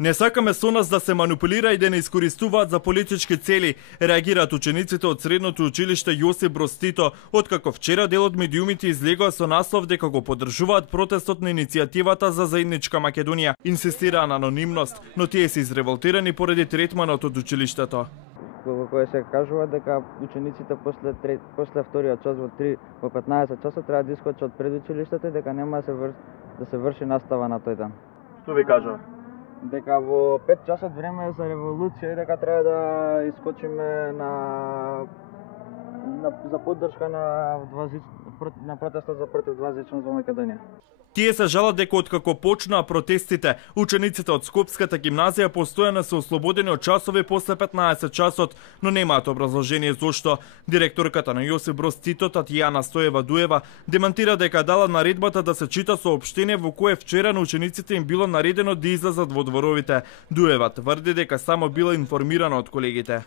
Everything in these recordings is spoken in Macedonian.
Не сакаме со нас да се манипулира и да не искористуваат за политички цели, реагираат учениците од средното училиште Јосип Броз Тито, откако вчера дел од медиумите излегоа со наслов дека го поддржуваат протестот на иницијативата за заедничка Македонија. Инсистираа на анонимност, но тие се изреволтирани поради третманот од училиштето. Во кој се кажува дека учениците после вториот час во 15 часот треба да искочат од предучилиштето и дека нема да се врши настава на тој ден. Што ви кажа? Дека во 5 часот време за револуција и дека треба да искочиме за поддршка на протестот за против двојазичност во Македонија. Тие се жалат дека откако почнаа протестите, учениците од Скопската гимназија постојано се ослободени од часови после 15 часот, но немаат образложение зошто. Директорката на Јосип Броз Тито, Татјана Стоева Дуева, демантира дека дала наредбата да се чита соопштение во кое вчера на учениците им било наредено да излезат во дворовите. Дуева тврди дека само била информирана од колегите.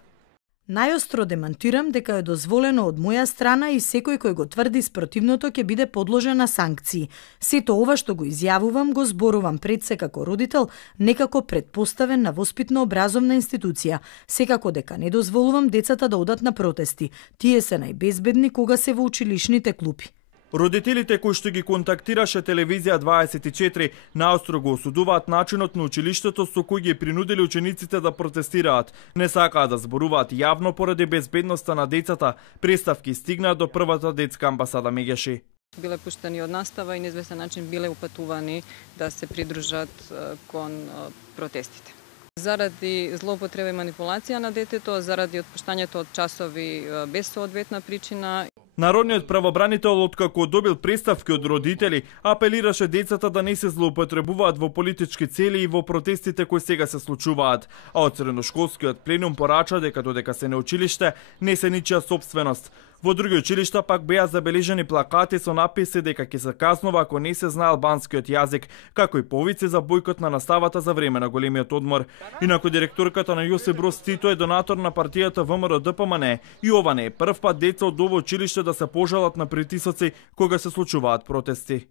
Најостро демантирам дека е дозволено од моја страна и секој кој го тврди спротивното ќе биде подложен на санкции. Сето ова што го изјавувам го зборувам пред се како родител, некако предпоставен на воспитно-образовна институција. Секако дека не дозволувам децата да одат на протести. Тие се најбезбедни кога се во училишните клупи. Родителите кои што ги контактираше Телевизија 24 наостро го осудуваат начинот на училиштето со кој ги принудили учениците да протестираат. Не сакаат да зборуваат јавно поради безбедноста на децата. Представки стигнаа до првата детска амбасада Мегеши. Биле пуштени од настава и на известен начин биле упатувани да се придружат кон протестите. Заради злоупотреба и манипулација на детето, заради отпуштањето од часови без соодветна причина. Народниот правобранител, откако добил представки од родители, апелираше децата да не се злоупотребуваат во политички цели и во протестите кои сега се случуваат. А од средношколскиот пленум порача дека додека се на училиште не се ничија собственост. Во други училишта пак беа забележани плакати со написи дека ќе се казнува ако не се знае албанскиот јазик, како и повици за бојкот на наставата за време на големиот одмор. Инаку директорката на Јосип Броз Тито е донатор на партијата ВМРО-ДПМН и ова не е прв пат деца од ово училиште да се пожалат на притисоци кога се случуваат протести.